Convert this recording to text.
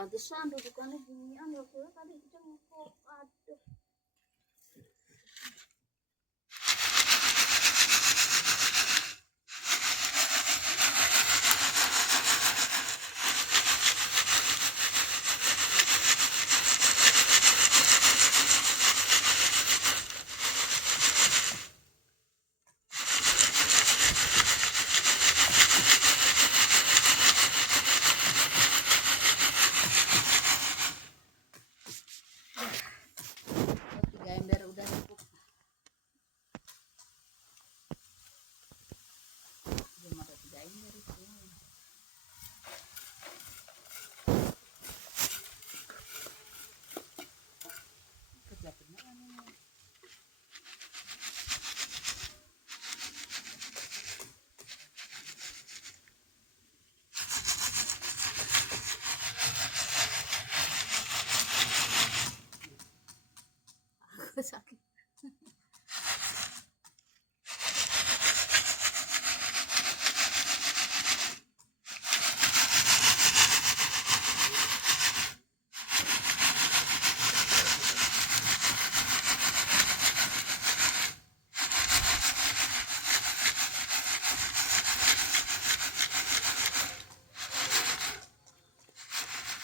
pantesan dudukannya ginian ya gue tadi jengkok aduh. Tiga ember udah cukup. Belum ada 3 ember itu. Kerja beneran ini. Aku sakit.